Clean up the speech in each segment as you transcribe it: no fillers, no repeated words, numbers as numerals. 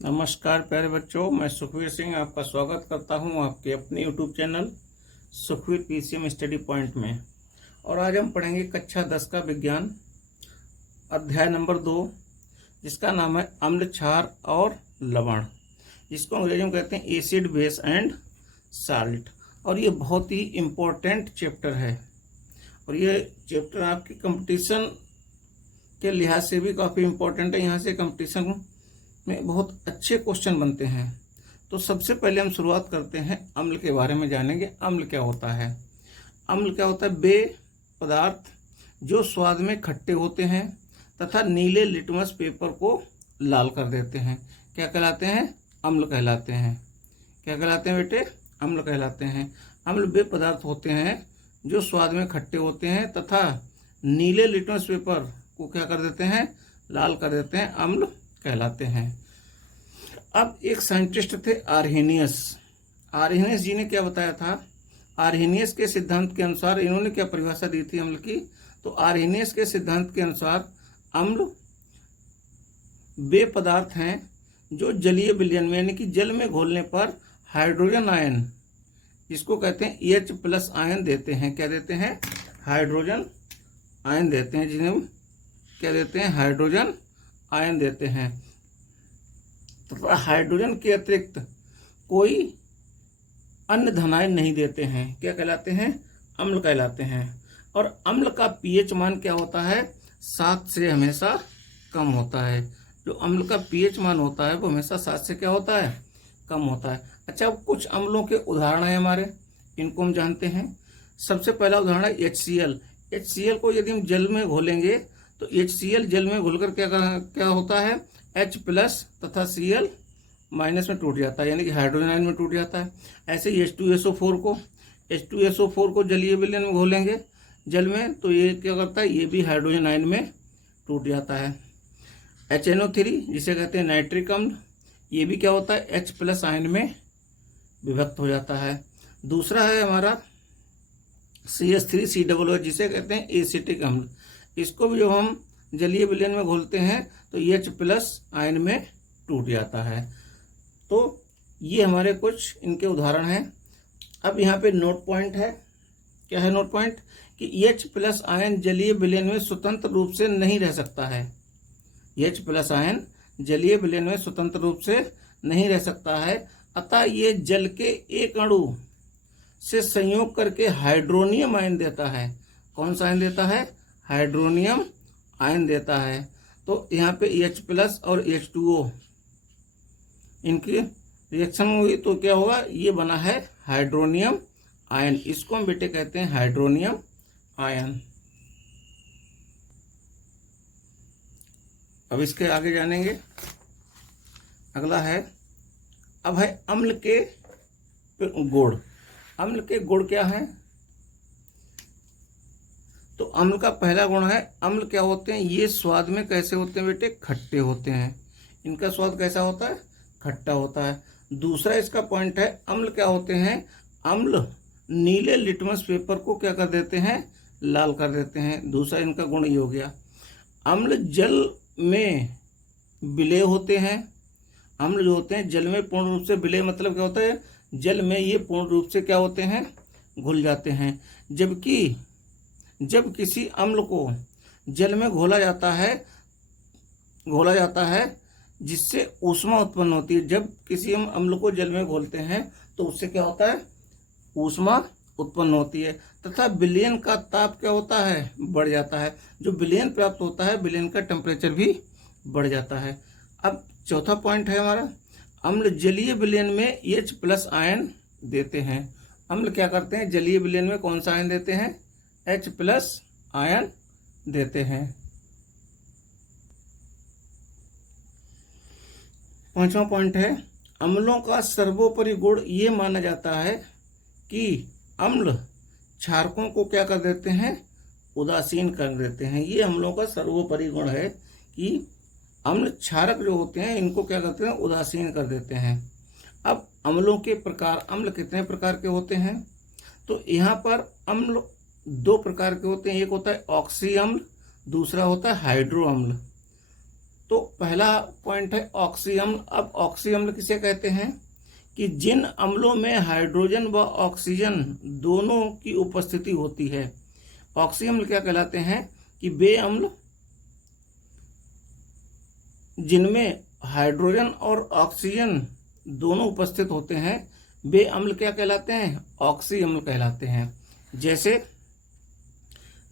नमस्कार प्यारे बच्चों, मैं सुखवीर सिंह आपका स्वागत करता हूं आपके अपने YouTube channel Sukhveer PCM study point में। और आज हम पढ़ेंगे कक्षा 10 का विज्ञान अध्याय नंबर 2, जिसका नाम है अम्ल, क्षार और लवण, जिसको अंग्रेजी में कहते हैं एसिड, बेस एंड साल्ट। और ये बहुत ही इम्पोर्टेंट चैप्टर है और ये चैप्टर आपकी कंपटीशन के लिहाज से भी काफ़ी इम्पोर्टेंट है। यहाँ से कंपटीशन में बहुत अच्छे क्वेश्चन बनते हैं। तो सबसे पहले हम शुरुआत करते हैं अम्ल के बारे में जानेंगे। अम्ल क्या होता है? अम्ल क्या होता है? वे पदार्थ जो स्वाद में खट्टे होते हैं तथा नीले लिटमस पेपर को लाल कर देते हैं, क्या कहलाते हैं? अम्ल कहलाते हैं। क्या कहलाते हैं बेटे? अम्ल कहलाते हैं। अम्ल वे पदार्थ होते हैं जो स्वाद में खट्टे होते हैं तथा नीले लिटमस पेपर को क्या कर देते हैं? लाल कर देते हैं, अम्ल कहलाते हैं। अब एक साइंटिस्ट थे आर्हेनियस। आर्हेनियस जी ने क्या बताया था? आर्हेनियस के सिद्धांत के अनुसार इन्होंने क्या परिभाषा दी थी अम्ल की? तो आर्हेनियस के सिद्धांत के अनुसार अम्ल वे पदार्थ हैं जो जलीय विलयन में यानी कि जल में घोलने पर हाइड्रोजन आयन, जिसको कहते हैं H+ आयन देते हैं। क्या देते हैं? हाइड्रोजन आयन देते हैं, जिन्हें क्या देते हैं? हाइड्रोजन आयन देते हैं। तो हाइड्रोजन के अतिरिक्त कोई अन्य धनायन नहीं देते हैं। क्या कहलाते हैं? अम्ल कहलाते हैं। और अम्ल का पीएच मान क्या होता है? 7 से हमेशा कम होता है। जो अम्ल का पीएच मान होता है वो हमेशा 7 से क्या होता है? कम होता है। अच्छा, अब कुछ अम्लों के उदाहरण हैं हमारे, इनको हम जानते हैं। सबसे पहला उदाहरण है HCl। HCl को यदि हम जल में घोलेंगे तो HCl जल में घुलकर क्या होता है? H+ तथा Cl- में टूट जाता है, यानी कि हाइड्रोजन आयन में टूट जाता है। ऐसे ही H2SO4 को जलीय विलयन में घोलेंगे जल में तो ये क्या करता है? ये भी हाइड्रोजन आयन में टूट जाता है। HNO3 जिसे कहते हैं नाइट्रिक अम्ल, ये भी क्या होता है? H+ आयन में विभक्त हो जाता है। दूसरा है हमारा CH3COO जिसे कहते हैं एसिटिक अम्ल। इसको भी जब हम जलीय विलयन में घोलते हैं तो H+ आयन में टूट जाता है। तो ये हमारे कुछ इनके उदाहरण हैं। अब यहाँ पे नोट पॉइंट है। क्या है नोट पॉइंट? कि H+ आयन जलीय विलयन में स्वतंत्र रूप से नहीं रह सकता है। H+ आयन जलीय विलयन में स्वतंत्र रूप से नहीं रह सकता है, अतः ये जल के एक अणु से संयोग करके हाइड्रोनियम आयन देता है। कौन सा आयन देता है? हाइड्रोनियम आयन देता है। तो यहाँ पे H+ और H2O इनकी रिएक्शन हुई तो क्या होगा? ये बना है हाइड्रोनियम आयन। इसको हम बेटे कहते हैं हाइड्रोनियम आयन। अब इसके आगे जानेंगे। अगला है, अब है अम्ल के गुण। अम्ल के गुण क्या है? तो अम्ल का पहला गुण है, अम्ल क्या होते हैं? ये स्वाद में कैसे होते हैं बेटे? खट्टे होते हैं। इनका स्वाद कैसा होता है? खट्टा होता है। दूसरा इसका पॉइंट है, अम्ल क्या होते हैं? अम्ल नीले लिटमस पेपर को क्या कर देते हैं? लाल कर देते हैं। दूसरा इनका गुण ये हो गया। अम्ल जल में विलेय होते हैं। अम्ल जो होते हैं जल में पूर्ण रूप से विलेय मतलब क्या होता है? जल में ये पूर्ण रूप से क्या होते हैं? घुल जाते हैं। जबकि जब किसी अम्ल को जल में घोला जाता है जिससे ऊष्मा उत्पन्न होती है। जब किसी हम अम्ल को जल में घोलते हैं तो उससे क्या होता है? ऊष्मा उत्पन्न होती है तथा विलयन का ताप क्या होता है? बढ़ जाता है। जो विलयन प्राप्त होता है, विलयन का टेम्परेचर भी बढ़ जाता है। अब चौथा पॉइंट है हमारा, अम्ल जलीय विलयन में H+ आयन देते हैं। अम्ल क्या करते हैं? जलीय विलयन में कौन सा आयन देते हैं? H+ आयन देते हैं। पांचवा पॉइंट है, अम्लों का सर्वोपरि गुण ये माना जाता है कि अम्ल क्षारकों को क्या कर देते हैं? उदासीन कर देते हैं। ये अम्लों का सर्वोपरि गुण है कि अम्ल क्षारक जो होते हैं इनको क्या करते हैं? उदासीन कर देते हैं। अब अम्लों के प्रकार, अम्ल कितने प्रकार के होते हैं? तो यहाँ पर अम्ल 2 प्रकार के होते हैं। एक होता है ऑक्सी अम्ल, दूसरा होता है हाइड्रो अम्ल। तो पहला पॉइंट है ऑक्सी अम्ल। अब ऑक्सी अम्ल किसे कहते हैं कि जिन अम्लों में हाइड्रोजन व ऑक्सीजन दोनों की उपस्थिति होती है। ऑक्सी अम्ल क्या कहलाते हैं कि वे अम्ल जिनमें हाइड्रोजन और ऑक्सीजन दोनों उपस्थित होते हैं, वे अम्ल क्या कहलाते हैं, ऑक्सी अम्ल कहलाते हैं। जैसे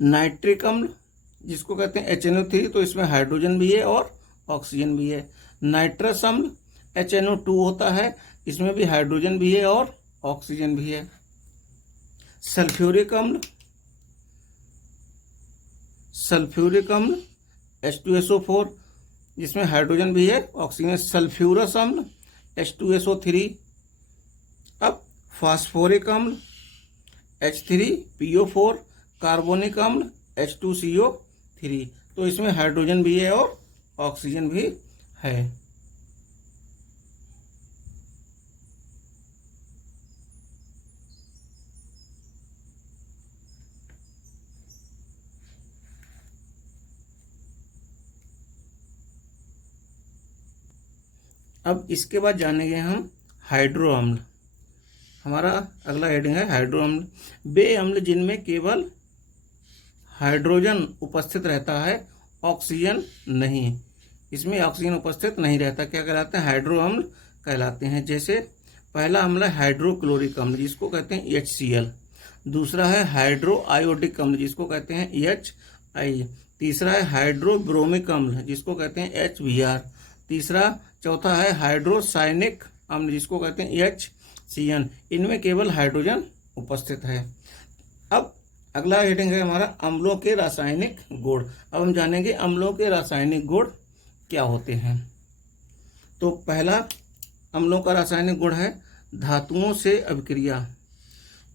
नाइट्रिक अम्ल जिसको कहते हैं HNO3, तो इसमें हाइड्रोजन भी है और ऑक्सीजन भी है। नाइट्रस अम्ल HNO2 होता है, इसमें भी हाइड्रोजन भी है और ऑक्सीजन भी है। सल्फ्यूरिक अम्ल H2SO4 जिसमें हाइड्रोजन भी है, ऑक्सीजन। सल्फ्यूरस अम्ल H2SO3। अब फास्फोरिक अम्ल H3PO4। कार्बोनिक अम्ल H2CO3। तो इसमें हाइड्रोजन भी है और ऑक्सीजन भी है। अब इसके बाद जानेंगे हम हाइड्रो अम्ल। हमारा अगला हेडिंग है हाइड्रो अम्ल। वे अम्ल जिनमें केवल हाइड्रोजन उपस्थित रहता है, ऑक्सीजन नहीं। इसमें ऑक्सीजन उपस्थित नहीं रहता, क्या कहलाते हैं, हाइड्रो अम्ल कहलाते हैं। जैसे पहला अम्ल है हाइड्रोक्लोरिक अम्ल जिसको कहते हैं HCl। दूसरा है हाइड्रो आयोडिक अम्ल जिसको कहते हैं HI। तीसरा है हाइड्रोब्रोमिक अम्ल जिसको कहते हैं HBr। चौथा है हाइड्रोसायनिक अम्ल जिसको कहते हैं HCN। इनमें केवल हाइड्रोजन उपस्थित है। अब अगला हेडिंग है हमारा अम्लों के रासायनिक गुण। अब हम जानेंगे अम्लों के रासायनिक गुण क्या होते हैं। तो पहला अम्लों का रासायनिक गुण है धातुओं से अभिक्रिया।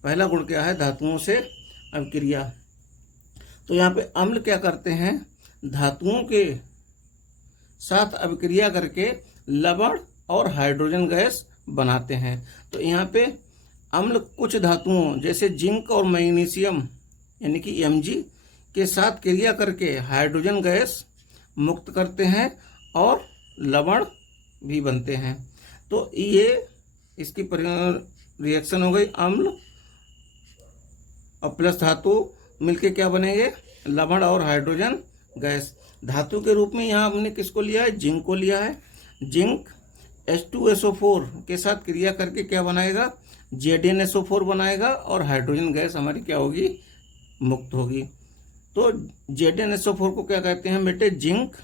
पहला गुण क्या है, धातुओं से अभिक्रिया। तो यहाँ पे अम्ल क्या करते हैं, धातुओं के साथ अभिक्रिया करके लवण और हाइड्रोजन गैस बनाते हैं। तो यहाँ पे अम्ल कुछ धातुओं जैसे जिंक और मैग्नीशियम यानी कि Mg के साथ क्रिया करके हाइड्रोजन गैस मुक्त करते हैं और लवण भी बनते हैं। तो ये इसकी रिएक्शन हो गई। अम्ल और प्लस धातु मिलके क्या बनेंगे, लवण और हाइड्रोजन गैस। धातु के रूप में यहाँ हमने किसको लिया है, जिंक को लिया है। जिंक H2SO4 के साथ क्रिया करके क्या बनाएगा, ZnSO4 बनाएगा और हाइड्रोजन गैस हमारी क्या होगी, मुक्त होगी। तो ZnSO4 को क्या कहते हैं बेटे, जिंक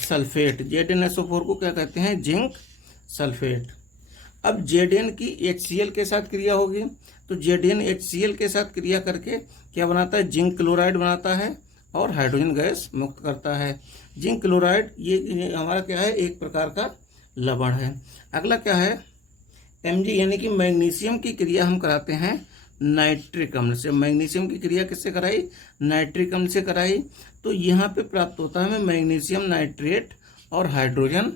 सल्फेट। ZnSO4 को क्या कहते हैं, जिंक सल्फेट। अब Zn की HCl के साथ क्रिया होगी, तो Zn HCl के साथ क्रिया करके क्या बनाता है, जिंक क्लोराइड बनाता है और हाइड्रोजन गैस मुक्त करता है। जिंक क्लोराइड ये हमारा क्या है, एक प्रकार का लवण है। अगला क्या है, Mg यानी कि मैग्नीशियम की क्रिया हम कराते हैं नाइट्रिक अम्ल से। मैग्नीशियम की क्रिया किससे कराई, नाइट्रिक अम्ल से कराई। तो यहाँ पे प्राप्त होता है हमें मैग्नीशियम नाइट्रेट और हाइड्रोजन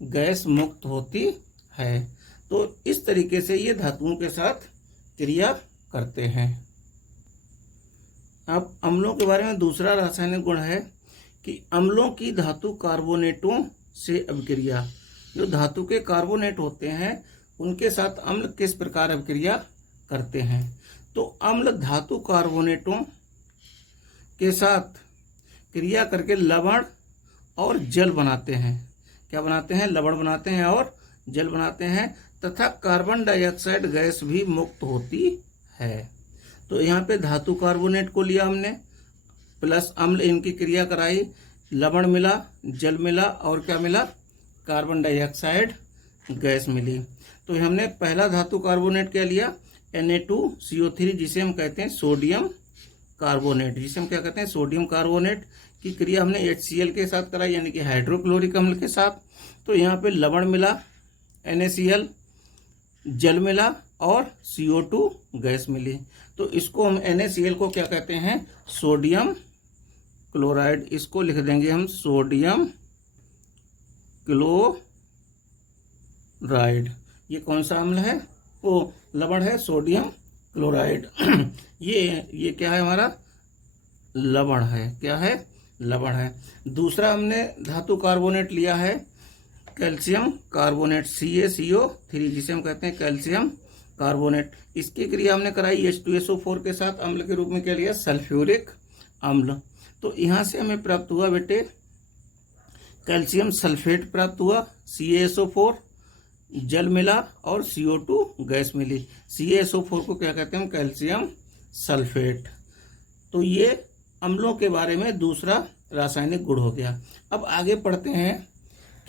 गैस मुक्त होती है। तो इस तरीके से ये धातुओं के साथ क्रिया करते हैं। अब अम्लों के बारे में दूसरा रासायनिक गुण है कि अम्लों की धातु कार्बोनेटों से अभिक्रिया। जो धातु के कार्बोनेट होते हैं उनके साथ अम्ल किस प्रकार अभिक्रिया करते हैं। तो अम्ल धातु कार्बोनेटों के साथ क्रिया करके लवण और जल बनाते हैं। क्या बनाते हैं, लवण बनाते हैं और जल बनाते हैं, तथा कार्बन डाइऑक्साइड गैस भी मुक्त होती है। तो यहाँ पे धातु कार्बोनेट को लिया हमने, प्लस अम्ल इनकी क्रिया कराई, लवण मिला, जल मिला और क्या मिला, कार्बन डाइऑक्साइड गैस मिली। तो हमने पहला धातु कार्बोनेट क्या लिया, Na2CO3 जिसे हम कहते हैं सोडियम कार्बोनेट। जिसे हम क्या कहते हैं, सोडियम कार्बोनेट की क्रिया हमने HCl के साथ कराई यानी कि हाइड्रोक्लोरिक अम्ल के साथ। तो यहाँ पे लवण मिला NaCl, जल मिला और CO2 गैस मिली। तो इसको हम NaCl को क्या कहते हैं, सोडियम क्लोराइड। इसको लिख देंगे हम सोडियम क्लोराइड। ये कौन सा अम्ल है, वो लवण है सोडियम क्लोराइड। ये क्या है हमारा, लवण है। क्या है, लवण है। दूसरा हमने धातु कार्बोनेट लिया है कैल्शियम कार्बोनेट CaCO3, जिसे हम कहते हैं कैल्शियम कार्बोनेट। इसकी क्रिया हमने कराई H2SO4 के साथ, अम्ल के रूप में क्या लिया, सल्फ्यूरिक अम्ल। तो यहाँ से हमें प्राप्त हुआ बेटे कैल्शियम सल्फेट प्राप्त हुआ, CaSO4 जल मिला और CO2 गैस मिली। CaSO4 को क्या कहते हैं हम, कैल्शियम सल्फेट। तो ये अम्लों के बारे में दूसरा रासायनिक गुण हो गया। अब आगे पढ़ते हैं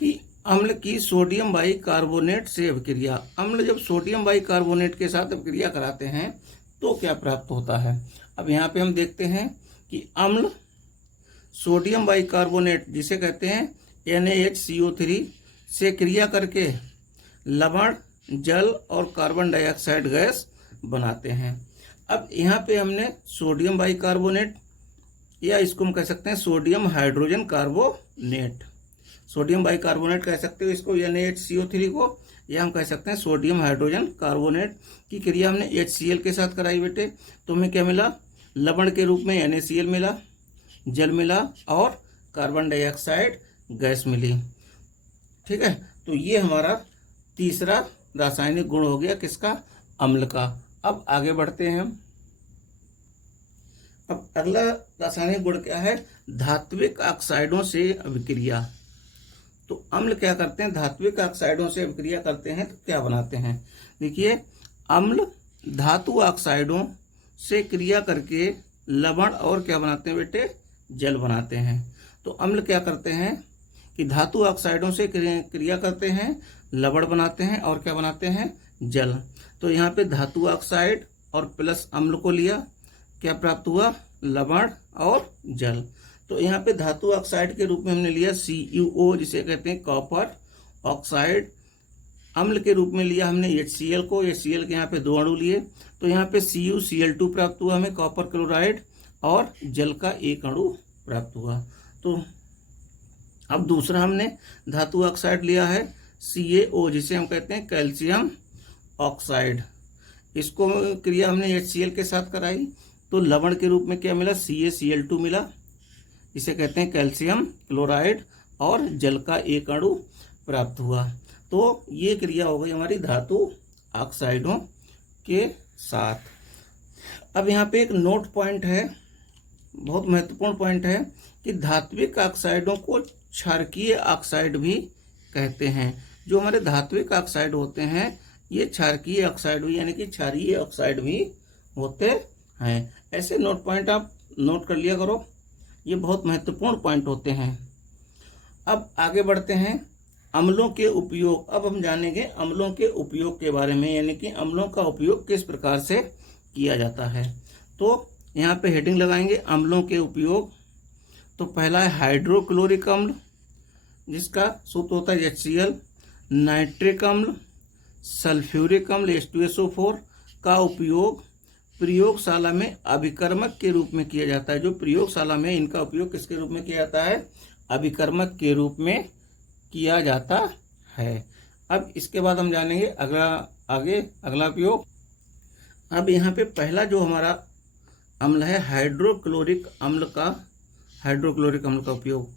कि अम्ल की सोडियम बाइकार्बोनेट से अभिक्रिया। अम्ल जब सोडियम बाइकार्बोनेट के साथ अभिक्रिया कराते हैं तो क्या प्राप्त होता है। अब यहाँ पे हम देखते हैं कि अम्ल सोडियम बाइकार्बोनेट जिसे कहते हैं NaHCO3 से क्रिया करके लवण, जल और कार्बन डाइऑक्साइड गैस बनाते हैं। अब यहाँ पे हमने सोडियम बाइकार्बोनेट या इसको हम कह सकते हैं sodium hydrogen carbonate, sodium bicarbonate कह सकते हो इसको NaHCO3 को, या हम कह सकते हैं सोडियम हाइड्रोजन कार्बोनेट की क्रिया हमने HCl के साथ कराई बेटे। तो हमें क्या मिला, लवण के रूप में NaCl मिला, जल मिला और कार्बन डाइऑक्साइड गैस मिली। ठीक है, तो ये हमारा तीसरा रासायनिक गुण हो गया किसका, अम्ल का। अब आगे बढ़ते हैं हम। अब अगला रासायनिक गुण क्या है, धात्विक ऑक्साइडों से अभिक्रिया। तो अम्ल क्या करते हैं, धात्विक ऑक्साइडों से अभिक्रिया करते हैं तो क्या बनाते हैं। देखिए, अम्ल धातु ऑक्साइडों से क्रिया करके लवण और क्या बनाते हैं बेटे, जल बनाते हैं। तो अम्ल क्या करते हैं कि धातु ऑक्साइडों से क्रिया करते हैं, लवण बनाते हैं और क्या बनाते हैं, जल। तो यहाँ पे धातु ऑक्साइड और प्लस अम्ल को लिया, क्या प्राप्त हुआ, लवण और जल। तो यहाँ पे धातु ऑक्साइड के रूप में हमने लिया CuO जिसे कहते हैं कॉपर ऑक्साइड। अम्ल के रूप में लिया हमने HCl को, HCl के यहाँ पे 2 अणु लिए। तो यहाँ पे CuCl2 प्राप्त हुआ हमें कॉपर क्लोराइड, और जल का 1 अणु प्राप्त हुआ। तो अब दूसरा हमने धातु ऑक्साइड लिया है CaO जिसे हम कहते हैं कैल्शियम ऑक्साइड। इसको क्रिया हमने HCl के साथ कराई, तो लवण के रूप में क्या मिला, CaCl2 मिला, इसे कहते हैं कैल्शियम क्लोराइड, और जल का 1 अणु प्राप्त हुआ। तो ये क्रिया हो गई हमारी धातु ऑक्साइडों के साथ। अब यहाँ पे एक नोट पॉइंट है, बहुत महत्वपूर्ण पॉइंट है कि धात्विक ऑक्साइडों को क्षारकीय ऑक्साइड भी कहते हैं। जो हमारे धात्विक ऑक्साइड होते हैं ये क्षारकीय ऑक्साइड भी यानी कि क्षारीय ऑक्साइड भी होते हैं। ऐसे नोट पॉइंट आप नोट कर लिया करो, ये बहुत महत्वपूर्ण पॉइंट होते हैं। अब आगे बढ़ते हैं अम्लों के उपयोग। अब हम जानेंगे अम्लों के उपयोग के बारे में, यानी कि अम्लों का उपयोग किस प्रकार से किया जाता है। तो यहाँ पे हेडिंग लगाएंगे अम्लों के उपयोग। तो पहला है हाइड्रोक्लोरिक अम्ल, जिसका सूत्र होता है HCl, नाइट्रिक अम्ल, सल्फ्यूरिक अम्ल H2SO4 का उपयोग प्रयोगशाला में अभिकर्मक के रूप में किया जाता है। जो प्रयोगशाला में इनका उपयोग किसके रूप में किया जाता है, अभिकर्मक के रूप में किया जाता है। अब इसके बाद हम जानेंगे अगला उपयोग। अब यहाँ पे पहला जो हमारा अम्ल है हाइड्रोक्लोरिक अम्ल का उपयोग।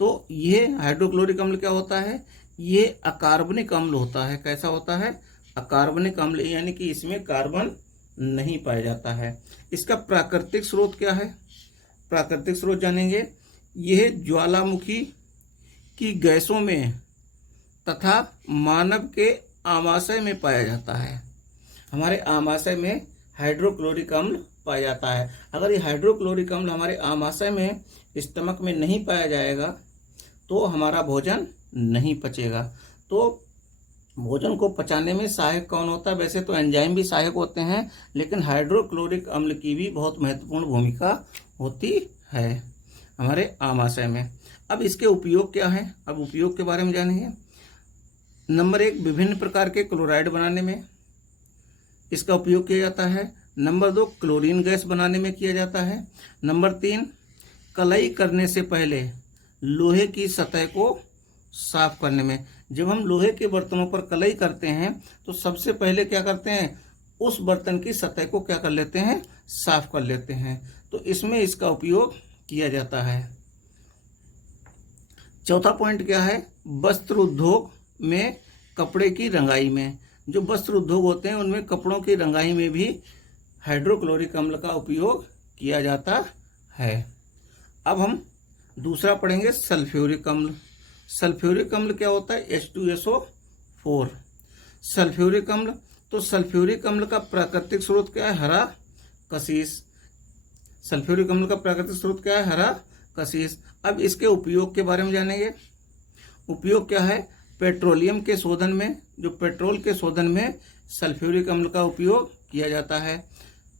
तो ये हाइड्रोक्लोरिक अम्ल क्या होता है, ये अकार्बनिक अम्ल होता है। कैसा होता है, अकार्बनिक अम्ल, यानी कि इसमें कार्बन नहीं पाया जाता है। इसका प्राकृतिक स्रोत क्या है, प्राकृतिक स्रोत जानेंगे। यह ज्वालामुखी की गैसों में तथा मानव के आमाशय में पाया जाता है। हमारे आमाशय में हाइड्रोक्लोरिक अम्ल पाया जाता है। अगर ये हाइड्रोक्लोरिक अम्ल हमारे आमाशय में, स्टमक में नहीं पाया जाएगा तो हमारा भोजन नहीं पचेगा। तो भोजन को पचाने में सहायक कौन होता है, वैसे तो एंजाइम भी सहायक होते हैं, लेकिन हाइड्रोक्लोरिक अम्ल की भी बहुत महत्वपूर्ण भूमिका होती है हमारे आमाशय में। अब इसके उपयोग क्या है, अब उपयोग के बारे में जानेंगे। नंबर 1, विभिन्न प्रकार के क्लोराइड बनाने में इसका उपयोग किया जाता है। नंबर 2, क्लोरीन गैस बनाने में किया जाता है। नंबर 3, कलई करने से पहले लोहे की सतह को साफ करने में। जब हम लोहे के बर्तनों पर कलई करते हैं तो सबसे पहले क्या करते हैं, उस बर्तन की सतह को क्या कर लेते हैं, साफ कर लेते हैं। तो इसमें इसका उपयोग किया जाता है। चौथा पॉइंट क्या है, वस्त्र उद्योग में कपड़े की रंगाई में, जो वस्त्र उद्योग होते हैं उनमें कपड़ों की रंगाई में भी हाइड्रोक्लोरिक अम्ल का उपयोग किया जाता है। अब हम दूसरा पढ़ेंगे सल्फ्यूरिक अम्ल। सल्फ्यूरिक अम्ल क्या होता है, H2SO4। सल्फ्यूरिक अम्ल, तो सल्फ्यूरिक अम्ल का प्राकृतिक स्रोत क्या है, हरा कशिश। सल्फ्यूरिक अम्ल का प्राकृतिक स्रोत क्या है, हरा कशिश। अब इसके उपयोग के बारे में जानेंगे। उपयोग क्या है, पेट्रोलियम के शोधन में, जो पेट्रोल के शोधन में सल्फ्यूरिक अम्ल का उपयोग किया जाता है।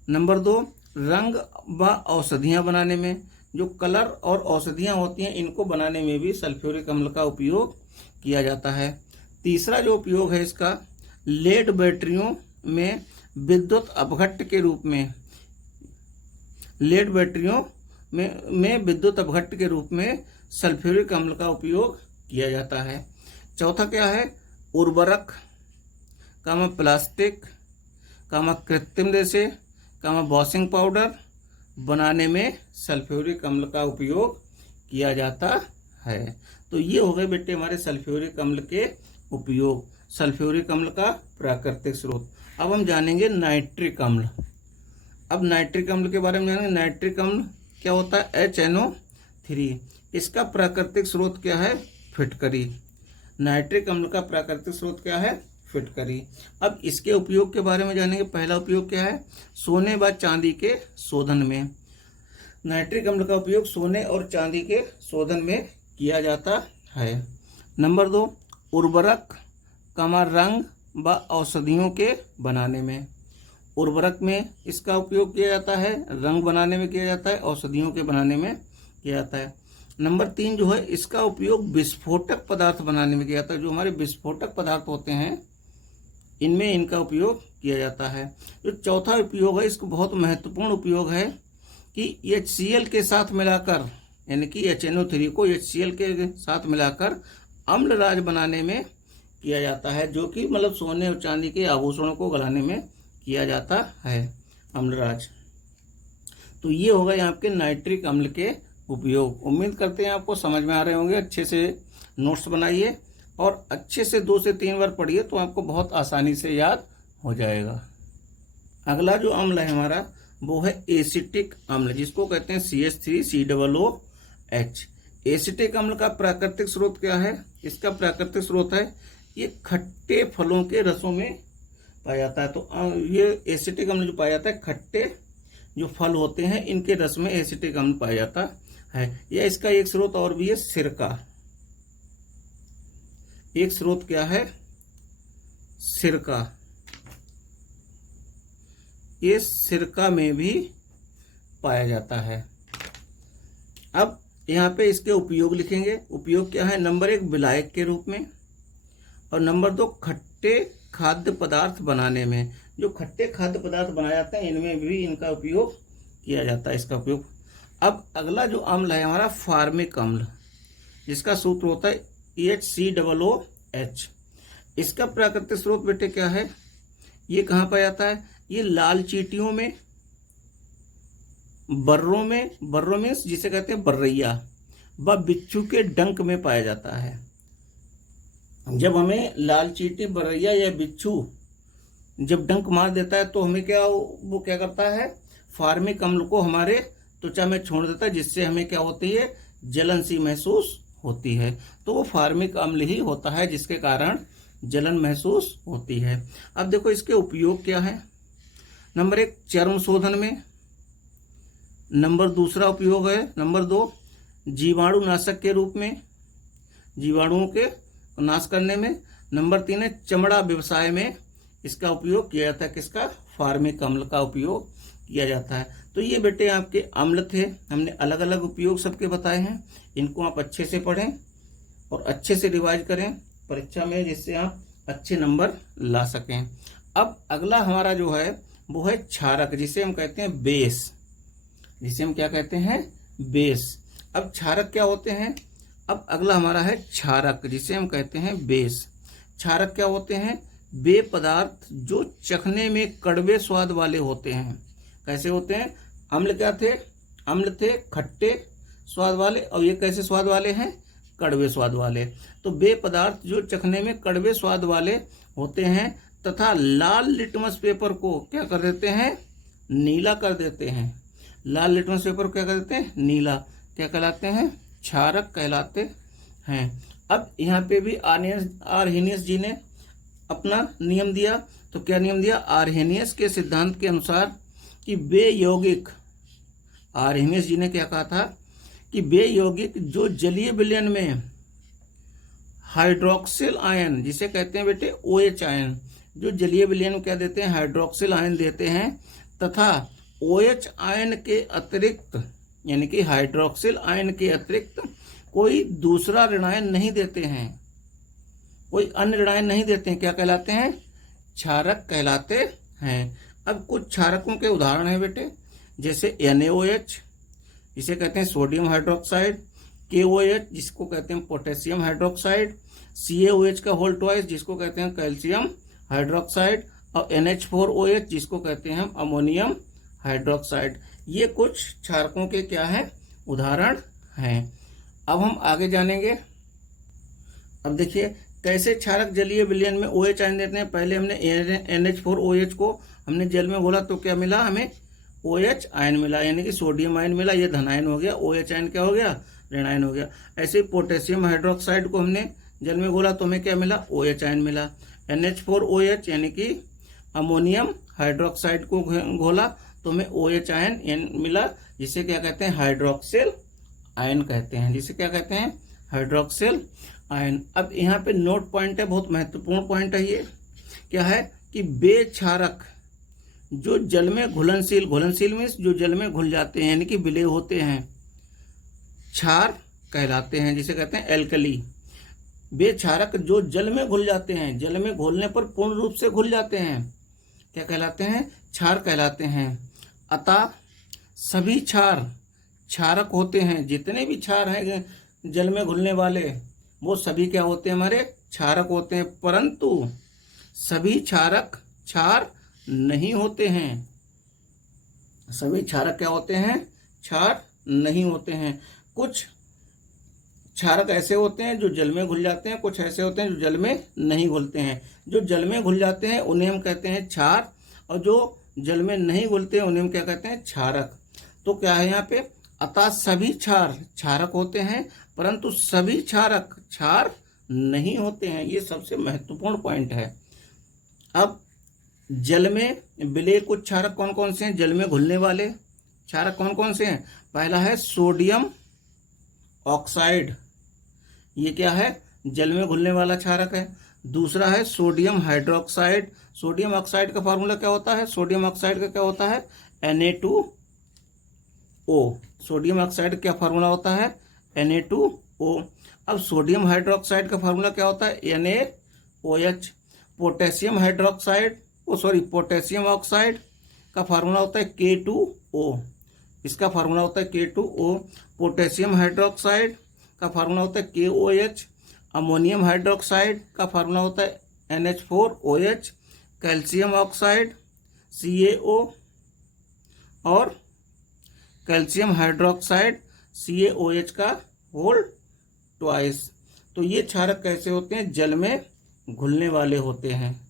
नंबर 2, रंग व औषधियाँ बनाने में, जो कलर और औषधियाँ होती हैं इनको बनाने में भी सल्फ्यूरिक अम्ल का उपयोग किया जाता है। तीसरा जो उपयोग है इसका, लेड बैटरियों में विद्युत अपघट्ट के रूप में, लेड बैटरियों में विद्युत अपघट्ट के रूप में सल्फ्यूरिक अम्ल का उपयोग किया जाता है। चौथा क्या है, उर्वरक, प्लास्टिक, कृत्रिम रेशे, वॉशिंग पाउडर बनाने में सल्फ्यूरिक अम्ल का उपयोग किया जाता है। तो ये हो गए बेटे हमारे सल्फ्यूरिक अम्ल के उपयोग, सल्फ्यूरिक अम्ल का प्राकृतिक स्रोत। अब हम जानेंगे नाइट्रिक अम्ल। अब नाइट्रिक अम्ल के बारे में जानेंगे। नाइट्रिक अम्ल क्या होता है, HNO3। इसका प्राकृतिक स्रोत क्या है, फिटकरी। नाइट्रिक अम्ल का प्राकृतिक स्रोत क्या है, फिटकरी। अब इसके उपयोग के बारे में जानेंगे। पहला उपयोग क्या है, सोने व चांदी के शोधन में। नाइट्रिक अम्ल का उपयोग सोने और चांदी के शोधन में किया जाता है। नंबर 2, उर्वरक, रंग व औषधियों के बनाने में। उर्वरक में इसका उपयोग किया जाता है, रंग बनाने में किया जाता है, औषधियों के बनाने में किया जाता है। नंबर 3 जो है, इसका उपयोग विस्फोटक पदार्थ बनाने में किया जाता है। जो हमारे विस्फोटक पदार्थ होते हैं इनमें इनका उपयोग किया जाता है। जो चौथा उपयोग है, इसको बहुत महत्वपूर्ण उपयोग है कि HCl के साथ मिलाकर, यानी कि HNO3 को HCl के साथ मिलाकर अम्लराज बनाने में किया जाता है, जो कि मतलब सोने और चांदी के आभूषणों को गलाने में किया जाता है, अम्लराज। तो ये होगा यहाँ के नाइट्रिक अम्ल के उपयोग। उम्मीद करते हैं आपको समझ में आ रहे होंगे। अच्छे से नोट्स बनाइए और अच्छे से 2 से 3 बार पढ़िए तो आपको बहुत आसानी से याद हो जाएगा। अगला जो अम्ल है हमारा वो है एसिटिक अम्ल, जिसको कहते हैं CH3COOH। एसिटिक अम्ल का प्राकृतिक स्रोत क्या है, इसका प्राकृतिक स्रोत है ये खट्टे फलों के रसों में पाया जाता है। तो ये एसिटिक अम्ल जो पाया जाता है, खट्टे जो फल होते हैं इनके रस में एसिटिक अम्ल पाया जाता है। या इसका एक स्रोत और भी है, सिरका। एक स्रोत क्या है, सिरका। ये सिरका में भी पाया जाता है। अब यहाँ पे इसके उपयोग लिखेंगे। उपयोग क्या है, नंबर 1 विलायक के रूप में, और नंबर 2 खट्टे खाद्य पदार्थ बनाने में। जो खट्टे खाद्य पदार्थ बनाए जाते हैं इनमें भी इनका उपयोग किया जाता है, इसका उपयोग। अब अगला जो अम्ल है हमारा फार्मिक अम्ल, जिसका सूत्र होता है HCOOH। इसका प्राकृतिक स्रोत बेटे क्या है, ये कहाँ पाया जाता है, ये लाल चींटियों में, बर्रों में जिसे कहते हैं बर्रैया, व बिच्छू के डंक में पाया जाता है। जब हमें लाल चींटी, बर्रैया या बिच्छू जब डंक मार देता है तो हमें वो क्या करता है, फार्मिक अम्ल को हमारे त्वचा में छोड़ देता है, जिससे हमें क्या होती है, जलन सी महसूस होती है। तो वो फार्मिक अम्ल ही होता है जिसके कारण जलन महसूस होती है। अब देखो इसके उपयोग क्या है। नंबर 1 चर्म शोधन में। नंबर 2 उपयोग है, नंबर 2 जीवाणुनाशक के रूप में, जीवाणुओं के नाश करने में। नंबर 3 है चमड़ा व्यवसाय में इसका उपयोग किया जाता है। किसका, फार्मिक अम्ल का उपयोग किया जाता है। तो ये बेटे आपके अम्ल थे, हमने अलग अलग उपयोग सबके बताए हैं। इनको आप अच्छे से पढ़ें और अच्छे से रिवाइज करें परीक्षा में, जिससे आप अच्छे नंबर ला सकें। अब अगला हमारा जो है वो है क्षारक, जिसे हम कहते हैं बेस, जिसे हम क्या कहते हैं, बेस। अब क्षारक क्या होते हैं, अब अगला हमारा है क्षारक, जिसे हम कहते हैं बेस। क्षारक क्या होते हैं, वे पदार्थ जो चखने में कड़वे स्वाद वाले होते हैं। कैसे होते हैं, अम्ल क्या थे, अम्ल थे खट्टे स्वाद वाले, और ये कैसे स्वाद वाले हैं, कड़वे स्वाद वाले। तो वे पदार्थ जो चखने में कड़वे स्वाद वाले होते हैं तथा लाल लिटमस पेपर को क्या कर देते हैं, नीला कर देते हैं। लाल लिटमस पेपर को क्या कर देते हैं, नीला, क्या कहलाते हैं, क्षारक कहलाते हैं। अब यहाँ पे भी आर्हेनियस जी ने अपना नियम दिया। तो क्या नियम दिया, आर्हेनियस के सिद्धांत के अनुसार कि वे यौगिक, आर्हेनियस जी ने क्या कहा था कि वे यौगिक जो जलीय विलयन में हाइड्रोक्सिल आयन, जिसे कहते हैं बेटे OH आयन, जो जलीय विलयन में क्या देते हैं, हाइड्रोक्सिल आयन देते हैं, तथा OH आयन के अतिरिक्त यानी कि हाइड्रोक्सिल आयन के अतिरिक्त कोई दूसरा ऋणायन नहीं देते हैं, कोई अन्य ऋणायन नहीं देते हैं, क्या कहलाते हैं, क्षारक कहलाते हैं। अब कुछ क्षारकों के उदाहरण हैं बेटे, जैसे NaOH जिसे कहते हैं सोडियम हाइड्रोक्साइड, KOH जिसको कहते हैं पोटेशियम हाइड्रोक्साइड, CaOH का होल ट्वाइस जिसको कहते हैं कैल्शियम हाइड्रोक्साइड, और NH4OH जिसको कहते हैं हम अमोनियम हाइड्रोक्साइड। ये कुछ क्षारकों के क्या हैं, उदाहरण हैं। अब हम आगे जानेंगे। अब देखिए कैसे क्षारक जलीय विलयन में OH आयन देते हैं। पहले हमने NH4OH को हमने जल में घोला तो क्या मिला, हमें OH आयन मिला, यानी कि सोडियम आयन मिला, ये धनायन हो गया। OH आयन क्या हो गया, ऋणायन हो गया। ऐसे ही पोटेशियम हाइड्रोक्साइड को हमने जल में घोला तो हमें क्या मिला, OH आयन मिला। NH4OH यानी कि अमोनियम हाइड्रोक्साइड को घोला तो हमें OH आयन मिला, जिसे क्या कहते हैं, हाइड्रोक्सिल आयन कहते हैं, जिसे क्या कहते हैं, हाइड्रोक्सिल आयन। अब यहाँ पे नोट पॉइंट है, बहुत महत्वपूर्ण पॉइंट है ये, क्या है कि वे क्षारक जो जल में घुलनशील, घुलनशील मीन्स जो जल में घुल जाते हैं यानी कि विलय होते हैं, क्षार कहलाते हैं, जिसे कहते हैं एल्कली। वे क्षारक जो जल में घुल जाते हैं, जल में घुलने पर पूर्ण रूप से घुल जाते हैं, क्या कहलाते हैं, क्षार कहलाते हैं। अतः सभी क्षार क्षारक होते हैं, जितने भी क्षार हैं जल में घुलने वाले वो सभी क्या होते हैं, हमारे क्षारक होते हैं, परंतु सभी क्षारक क्षार नहीं होते हैं। सभी क्षारक क्या होते हैं, क्षार नहीं होते हैं। कुछ क्षारक ऐसे होते हैं जो जल में घुल जाते हैं, कुछ ऐसे होते हैं जो जल में नहीं घुलते हैं। जो जल में घुल जाते हैं उन्हें हम कहते हैं क्षार, और जो जल में नहीं घुलते हैं उन्हें हम क्या कहते हैं, क्षारक। तो क्या है यहाँ पे, अतः सभी क्षार क्षारक होते हैं, परंतु सभी क्षारक क्षार नहीं होते हैं। ये सबसे महत्वपूर्ण पॉइंट है। अब जल में विलय कुछ क्षारक कौन कौन से हैं, जल में घुलने वाले क्षारक कौन कौन से हैं। पहला है सोडियम ऑक्साइड, ये क्या है, जल में घुलने वाला क्षारक है। दूसरा है सोडियम हाइड्रोक्साइड। सोडियम ऑक्साइड का फार्मूला क्या होता है, सोडियम ऑक्साइड का क्या होता है, Na2O। सोडियम ऑक्साइड क्या फार्मूला होता है, Na2O। अब सोडियम हाइड्रोक्साइड का फार्मूला क्या होता है, NaOH। Potassium hydroxide potassium oxide का फार्मूला होता है K2O, इसका फार्मूला होता है K2O। पोटेशियम हाइड्रोक्साइड का फार्मूला होता है KOH। अमोनियम हाइड्रोक्साइड का फार्मूला होता है NH4OH। कैल्शियम ऑक्साइड CaO और कैल्शियम हाइड्रोक्साइड CaOH का होल ट्वाइस। तो ये क्षारक कैसे होते हैं, जल में घुलने वाले होते हैं।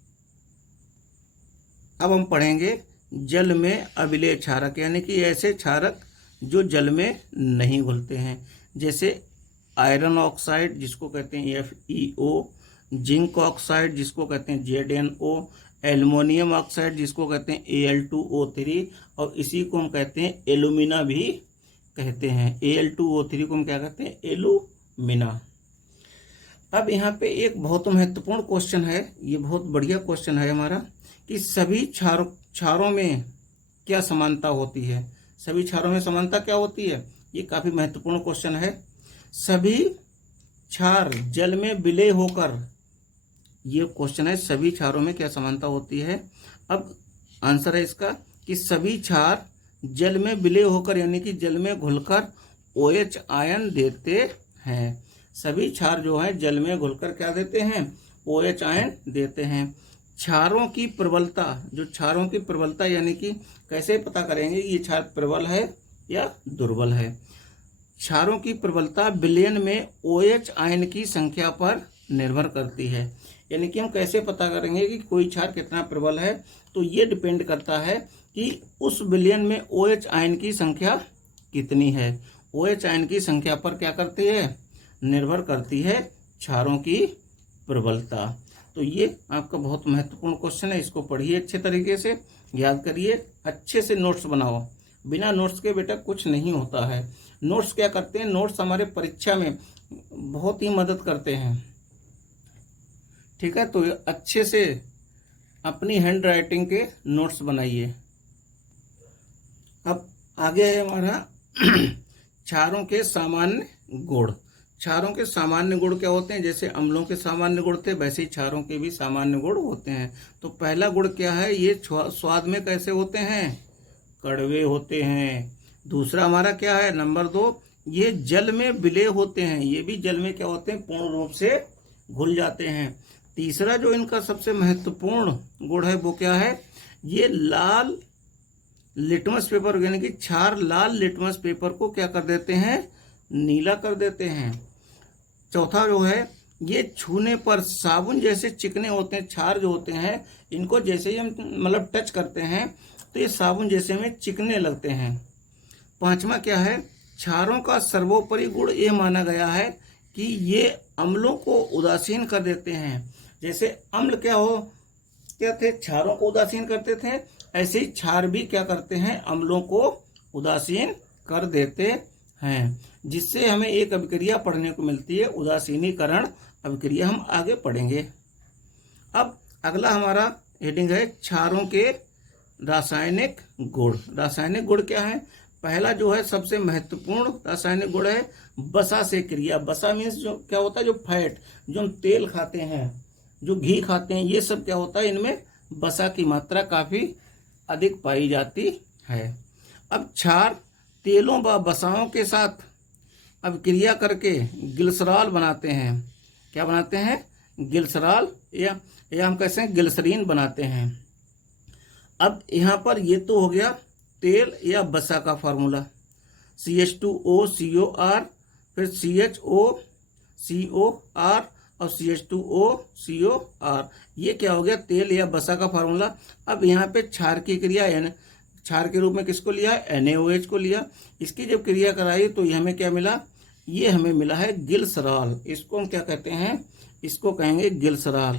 अब हम पढ़ेंगे जल में अविलेय क्षारक, यानी कि ऐसे क्षारक जो जल में नहीं घुलते हैं, जैसे आयरन ऑक्साइड जिसको कहते हैं FeO, जिंक ऑक्साइड जिसको कहते हैं ZnO, एल्युमिनियम ऑक्साइड जिसको कहते हैं Al2O3, और इसी को हम कहते हैं एलुमिना भी कहते हैं। Al2O3 को हम क्या कहते हैं, एलुमिना। अब यहाँ पे एक बहुत महत्वपूर्ण क्वेश्चन है, ये बहुत बढ़िया क्वेश्चन है हमारा, कि सभी क्षारों में क्या समानता होती है। सभी क्षारों में समानता क्या होती है, ये काफी महत्वपूर्ण क्वेश्चन है। सभी क्षार जल में विलय होकर, ये क्वेश्चन है, सभी क्षारों में क्या समानता होती है। अब आंसर है इसका कि सभी क्षार जल में विलय होकर यानी कि जल में घुलकर OH आयन देते हैं। सभी क्षार जो है जल में घुलकर क्या देते हैं, OH आयन देते हैं। क्षारों की प्रबलता, जो क्षारों की प्रबलता यानी कि कैसे पता करेंगे ये क्षार प्रबल है या दुर्बल है। क्षारों की प्रबलता विलयन में OH आयन की संख्या पर निर्भर करती है। यानी कि हम कैसे पता करेंगे कि कोई क्षार कितना प्रबल है, तो ये डिपेंड करता है कि उस विलयन में OH आयन की संख्या कितनी है। OH आयन की संख्या पर क्या करती है, निर्भर करती है क्षारों की प्रबलता। तो ये आपका बहुत महत्वपूर्ण क्वेश्चन है, इसको पढ़िए अच्छे तरीके से, याद करिए, अच्छे से नोट्स बनाओ। बिना नोट्स के बेटा कुछ नहीं होता है। नोट्स क्या करते हैं, नोट्स हमारे परीक्षा में बहुत ही मदद करते हैं। ठीक है, तो अच्छे से अपनी हैंड राइटिंग के नोट्स बनाइए। अब आगे है हमारा क्षारों के सामान्य गुण। क्षारों के सामान्य गुण क्या होते हैं, जैसे अम्लों के सामान्य गुण थे वैसे ही क्षारों के भी सामान्य गुण होते हैं। तो पहला गुण क्या है, ये स्वाद में कैसे होते हैं, कड़वे होते हैं। दूसरा हमारा क्या है, नंबर 2, ये जल में विलय होते हैं, ये भी जल में क्या होते हैं, पूर्ण रूप से घुल जाते हैं। तीसरा जो इनका सबसे महत्वपूर्ण गुण है वो क्या है, ये लाल लिटमस पेपर यानी कि क्षार लाल लिटमस पेपर को क्या कर देते हैं, नीला कर देते हैं। चौथा जो है, ये छूने पर साबुन जैसे चिकने होते हैं। क्षार जो होते हैं इनको जैसे ही हम मतलब टच करते हैं तो ये साबुन जैसे में चिकने लगते हैं। पांचवा क्या है, क्षारों का सर्वोपरि गुण ये माना गया है कि ये अम्लों को उदासीन कर देते हैं। जैसे अम्ल क्या थे, क्षारों को उदासीन करते थे, ऐसे ही क्षार भी क्या करते हैं, अम्लों को उदासीन कर देते हैं, जिससे हमें एक अभिक्रिया पढ़ने को मिलती है, उदासीनीकरण अभिक्रिया। हम आगे पढ़ेंगे। अब अगला हमारा हेडिंग है क्षारों के रासायनिक गुण। रासायनिक गुण क्या है, पहला जो है सबसे महत्वपूर्ण रासायनिक गुण है वसा से क्रिया। वसा मीन्स जो क्या होता है, जो फैट, जो हम तेल खाते हैं, जो घी खाते हैं, ये सब क्या होता है, इनमें वसा की मात्रा काफी अधिक पाई जाती है। अब क्षार तेलों व वसाओं के साथ अभिक्रिया करके ग्लिसरॉल बनाते हैं। क्या बनाते हैं, ग्लिसरॉल, या हम कैसे हैं, ग्लिसरीन बनाते हैं। अब यहाँ पर ये तो हो गया तेल या वसा का फार्मूला, CH2O COR, फिर CHO COR और CH2O COR, ये क्या हो गया, तेल या वसा का फार्मूला। अब यहाँ पे क्षार की क्रिया, क्षार के रूप में किसको लिया है, NaOH को लिया। इसकी जब क्रिया कराई तो ये हमें क्या मिला, ये हमें मिला है ग्लिसरॉल। इसको हम क्या कहते हैं, इसको कहेंगे ग्लिसरॉल।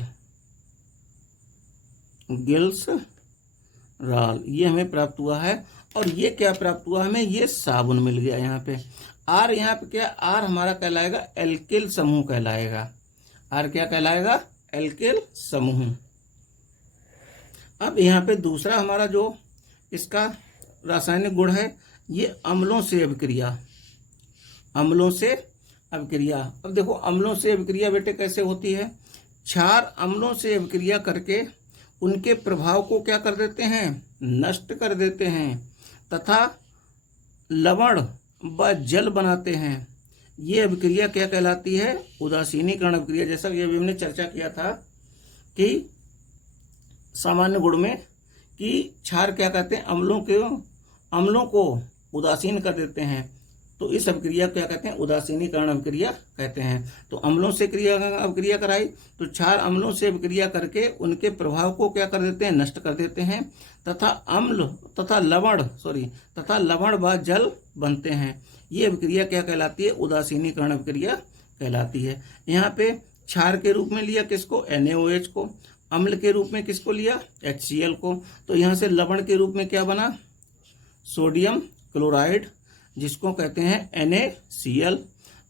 ग्लिसरॉल ये हमें प्राप्त हुआ है। और ये क्या प्राप्त हुआ हमें, ये साबुन मिल गया। यहाँ पे R, यहाँ पे क्या, R हमारा कहलाएगा एल्किल समूह कहलाएगा। R क्या कहलाएगा, एल्किल समूह। अब यहाँ पे दूसरा हमारा जो इसका रासायनिक गुण है, ये अम्लों से अभिक्रिया। अम्लों से अभिक्रिया, अब देखो अम्लों से अभिक्रिया बेटे कैसे होती है, क्षार अम्लों से अभिक्रिया करके उनके प्रभाव को क्या कर देते हैं, नष्ट कर देते हैं, तथा लवण व जल बनाते हैं। ये अभिक्रिया क्या कहलाती है, उदासीनीकरण अभिक्रिया। जैसा कि अभी हमने चर्चा किया था कि सामान्य गुण में कि क्षार क्या कहते हैं, अम्लों को उदासीन कर देते हैं, तो इस अभिक्रिया क्या कहते हैं, उदासीनीकरण अभिक्रिया कहते हैं। तो अम्लों से अभिक्रिया कराई तो क्षार अम्लों से अभिक्रिया करके उनके प्रभाव को क्या कर देते हैं, नष्ट कर देते हैं, तथा लवण व जल बनते हैं। ये अभिक्रिया क्या कहलाती है, उदासीनीकरण अभिक्रिया कहलाती है। यहाँ पे क्षार के रूप में लिया किसको, NaOH को, अम्ल के रूप में किसको लिया, HCl को। तो यहाँ से लवण के रूप में क्या बना, सोडियम क्लोराइड, जिसको कहते हैं NaCl,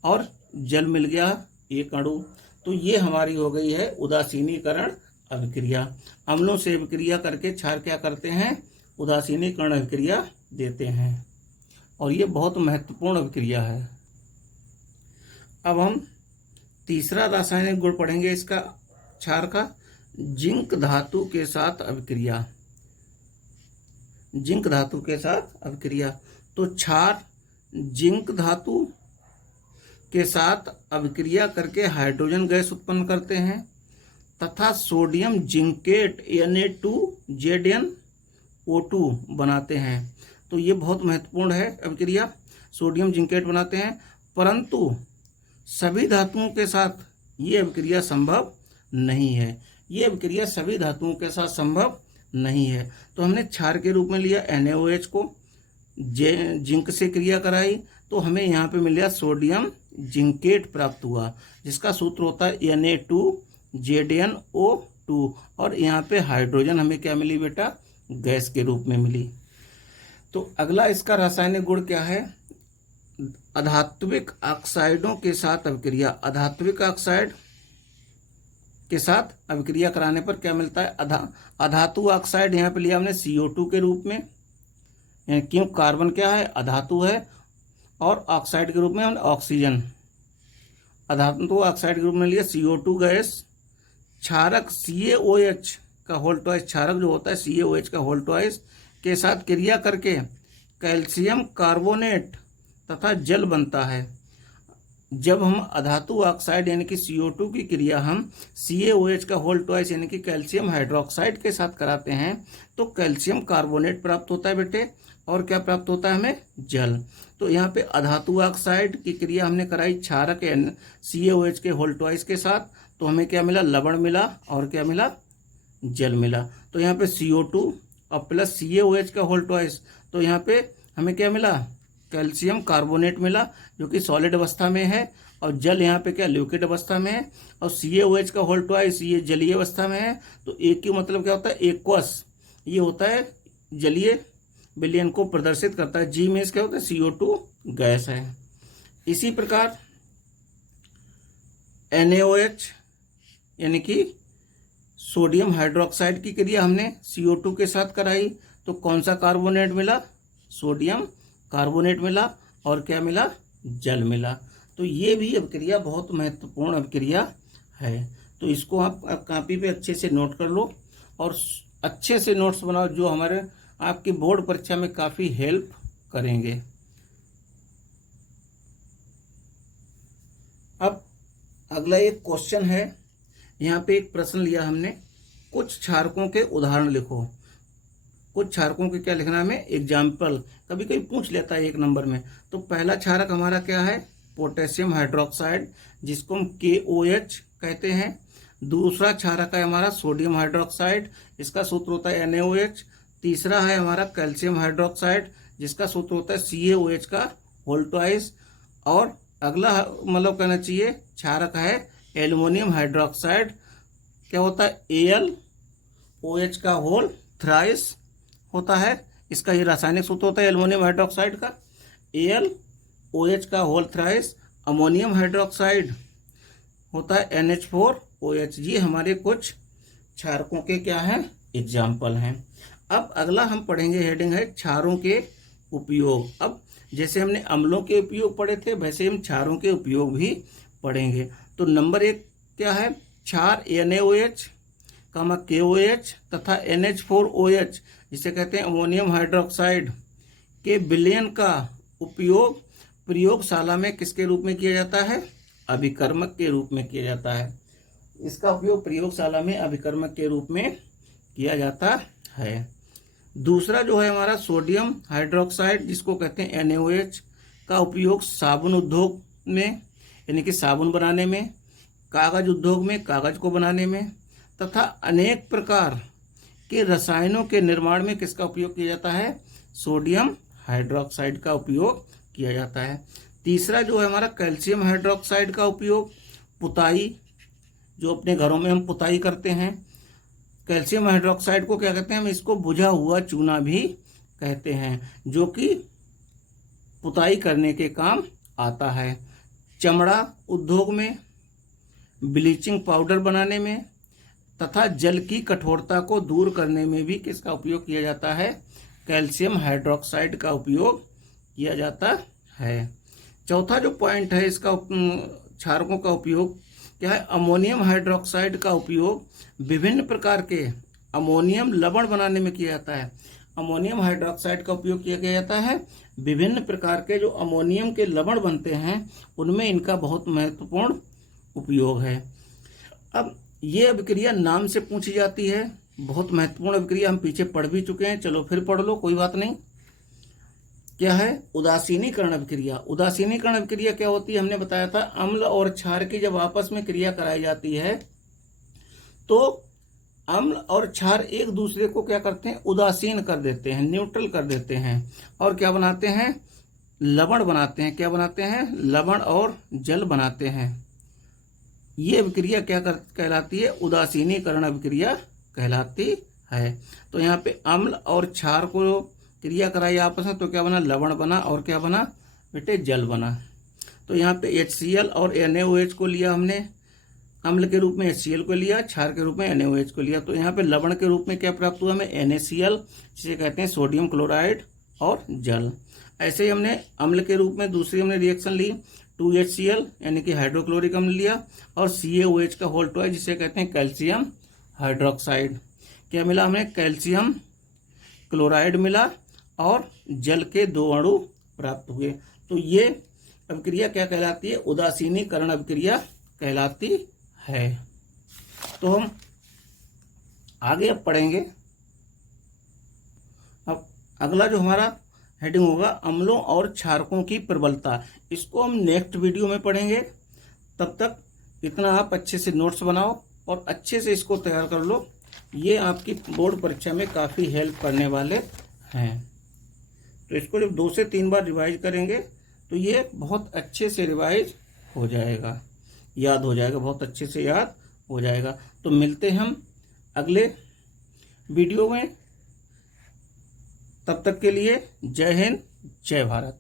और जल मिल गया एक अणु। तो ये हमारी हो गई है उदासीनीकरण अभिक्रिया। अम्लों से अभिक्रिया करके क्षार क्या करते हैं, उदासीनीकरण अभिक्रिया देते हैं, और ये बहुत महत्वपूर्ण अभिक्रिया है। अब हम तीसरा रासायनिक गुण पढ़ेंगे इसका, क्षार का, जिंक धातु के साथ अभिक्रिया। जिंक धातु के साथ अभिक्रिया, तो क्षार जिंक धातु के साथ अभिक्रिया करके हाइड्रोजन गैस उत्पन्न करते हैं, तथा सोडियम जिंकेट Na2ZnO2 बनाते हैं। तो ये बहुत महत्वपूर्ण है अभिक्रिया। सोडियम जिंकेट बनाते हैं, परंतु सभी धातुओं के साथ ये अभिक्रिया संभव नहीं है। ये अभिक्रिया सभी धातुओं के साथ संभव नहीं है। तो हमने क्षार के रूप में लिया NaOH को, जिंक से क्रिया कराई तो हमें यहाँ पे मिल गया सोडियम जिंकेट प्राप्त हुआ, जिसका सूत्र होता है Na2ZnO2, और यहाँ पे हाइड्रोजन हमें क्या मिली बेटा, गैस के रूप में मिली। तो अगला इसका रासायनिक गुण क्या है, अधात्विक ऑक्साइडों के साथ अभिक्रिया। अधात्विक ऑक्साइड के साथ अभिक्रिया कराने पर क्या मिलता है, अधातु ऑक्साइड यहाँ पे लिया हमने CO2 के रूप में, क्यों, कार्बन क्या है, अधातु है, और ऑक्साइड के रूप में हमने ऑक्सीजन, अधातु ऑक्साइड के रूप में लिया CO2 गैस। क्षारक CaOH का होल ट्वाइस, क्षारक जो होता है CaOH का होल ट्वाइस के साथ क्रिया करके कैल्शियम कार्बोनेट तथा जल बनता है। जब हम अधातु ऑक्साइड यानी कि CO2 की क्रिया हम CaOH का होल ट्वाइस यानी कि कैल्शियम हाइड्रोक्साइड के साथ कराते हैं तो कैल्शियम कार्बोनेट प्राप्त होता है बेटे, और क्या प्राप्त होता है हमें, जल। तो यहाँ पे अधातु ऑक्साइड की क्रिया हमने कराई क्षारक CaOH के होल ट्वाइस के साथ, तो हमें क्या मिला, लवण मिला, और क्या मिला, जल मिला। तो यहाँ पे CO2 और प्लस CaOH का होल ट्वाइस, तो यहाँ पे हमें क्या मिला, कैल्शियम कार्बोनेट मिला जो कि सॉलिड अवस्था में है, और जल यहाँ पे क्या, लिक्विड अवस्था में है, और CaOH का होल ट्वाइस ये जलीय अवस्था में है। तो एक की मतलब क्या होता है, एक्वस, ये होता है जलीय विलयन को प्रदर्शित करता है। जी में क्या होता है, CO2 गैस है। इसी प्रकार NaOH यानी कि सोडियम हाइड्रोक्साइड की क्रिया हमने CO2 के साथ कराई, तो कौन सा कार्बोनेट मिला, सोडियम कार्बोनेट मिला, और क्या मिला, जल मिला। तो ये भी अभिक्रिया बहुत महत्वपूर्ण अभिक्रिया है। तो इसको आप कॉपी पे अच्छे से नोट कर लो, और अच्छे से नोट्स बनाओ जो हमारे आपकी बोर्ड परीक्षा में काफ़ी हेल्प करेंगे। अब अगला एक क्वेश्चन है, यहाँ पे एक प्रश्न लिया हमने, कुछ क्षारकों के उदाहरण लिखो। कुछ क्षारकों के क्या लिखना है हमें, एग्जाम्पल, कभी कभी पूछ लेता है 1 नंबर में। तो पहला क्षारक हमारा क्या है, पोटेशियम हाइड्रोक्साइड, जिसको हम KOH कहते हैं। दूसरा क्षारक है हमारा सोडियम हाइड्रोक्साइड, इसका सूत्र होता है NaOH। तीसरा है हमारा कैल्शियम हाइड्रोक्साइड, जिसका सूत्र होता है CaOH का होल ट्वाइस। और अगला मतलब कहना चाहिए क्षारक है एल्युमिनियम हाइड्रोक्साइड, क्या होता है, AlOH का होल थ्राइस होता है। इसका ये रासायनिक सूत्र होता है एल्युमिनियम हाइड्रोक्साइड का, AlOH का होल थ्राइस। अमोनियम हाइड्रोक्साइड होता है NH4OH। ये हमारे कुछ क्षारकों के क्या हैं, एग्जाम्पल हैं। अब अगला हम पढ़ेंगे, हेडिंग है क्षारों के उपयोग। अब जैसे हमने अम्लों के उपयोग पढ़े थे, वैसे हम क्षारों के उपयोग भी पढ़ेंगे। तो नंबर 1 क्या है, क्षार NaOH, KOH तथा NH4OH, जिसे कहते हैं अमोनियम हाइड्रोक्साइड के विलयन का उपयोग प्रयोगशाला में किसके रूप में किया जाता है, अभिकर्मक के रूप में किया जाता है। इसका उपयोग प्रयोगशाला में अभिकर्मक के रूप में किया जाता है। दूसरा जो है हमारा सोडियम हाइड्रोक्साइड, जिसको कहते हैं NaOH, का उपयोग साबुन उद्योग में यानी कि साबुन बनाने में, कागज उद्योग में कागज को बनाने में, तथा अनेक प्रकार के रसायनों के निर्माण में किसका उपयोग किया जाता है, सोडियम हाइड्रोक्साइड का उपयोग किया जाता है। तीसरा जो है हमारा कैल्शियम हाइड्रोक्साइड का उपयोग पुताई, जो अपने घरों में हम पुताई करते हैं, कैल्शियम हाइड्रोक्साइड को क्या कहते हैं, हम इसको बुझा हुआ चूना भी कहते हैं, जो कि पुताई करने के काम आता है। चमड़ा उद्योग में, ब्लीचिंग पाउडर बनाने में, तथा जल की कठोरता को दूर करने में भी किसका उपयोग किया जाता है, कैल्शियम हाइड्रोक्साइड का उपयोग किया जाता है। चौथा जो पॉइंट है इसका क्षारकों का उपयोग क्या है, अमोनियम हाइड्रोक्साइड का उपयोग विभिन्न प्रकार के अमोनियम लवण बनाने में किया जाता है। अमोनियम हाइड्रोक्साइड का उपयोग किया जाता है विभिन्न प्रकार के जो अमोनियम के लवण बनते हैं उनमें इनका बहुत महत्वपूर्ण उपयोग है। अब ये अभिक्रिया नाम से पूछी जाती है, बहुत महत्वपूर्ण अभिक्रिया, हम पीछे पढ़ भी चुके हैं, चलो फिर पढ़ लो, कोई बात नहीं। क्या है, उदासीनीकरण अभिक्रिया। उदासीनीकरण अभिक्रिया क्या होती है, हमने बताया था अम्ल और क्षार की जब आपस में क्रिया कराई जाती है तो अम्ल और क्षार एक दूसरे को क्या करते हैं, उदासीन कर देते हैं, न्यूट्रल कर देते हैं और क्या बनाते हैं, लवण बनाते हैं। क्या बनाते हैं, लवण और जल बनाते हैं। ये अभिक्रिया क्या कहलाती है, उदासीनीकरण अभिक्रिया कहलाती है। तो यहाँ पे अम्ल और क्षार को क्रिया कराई आपस में तो क्या बना, लवण बना और क्या बना बेटे, जल बना। तो यहाँ पे HCl और NaOH को लिया हमने, अम्ल के रूप में HCl को लिया, क्षार के रूप में NaOH को लिया। तो यहाँ पे लवण के रूप में क्या प्राप्त हुआ हमें, NaCl, जिसे कहते हैं सोडियम क्लोराइड और जल। ऐसे ही हमने अम्ल के रूप में दूसरी हमने रिएक्शन ली, 2HCl यानी कि हाइड्रोक्लोरिक अम्ल लिया और CaOH का होल टॉय जिसे कहते हैं कैल्शियम हाइड्रोक्साइड। क्या मिला हमें, कैल्शियम क्लोराइड मिला और जल के 2 अणु प्राप्त हुए। तो ये अभिक्रिया क्या कहलाती है, उदासीनीकरण अभिक्रिया कहलाती है। तो हम आगे अब पढ़ेंगे। अब अगला जो हमारा हेडिंग होगा अम्लों और क्षारकों की प्रबलता, इसको हम नेक्स्ट वीडियो में पढ़ेंगे। तब तक इतना आप अच्छे से नोट्स बनाओ और अच्छे से इसको तैयार कर लो। ये आपकी बोर्ड परीक्षा में काफ़ी हेल्प करने वाले हैं। तो इसको जब 2 से 3 बार रिवाइज करेंगे तो ये बहुत अच्छे से रिवाइज हो जाएगा, याद हो जाएगा, बहुत अच्छे से याद हो जाएगा। तो मिलते हैं हम अगले वीडियो में, तब तक के लिए जय हिंद, जय भारत।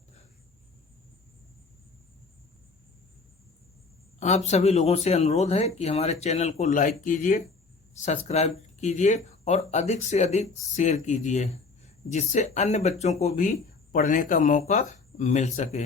आप सभी लोगों से अनुरोध है कि हमारे चैनल को लाइक कीजिए, सब्सक्राइब कीजिए और अधिक से अधिक शेयर कीजिए, जिससे अन्य बच्चों को भी पढ़ने का मौका मिल सके।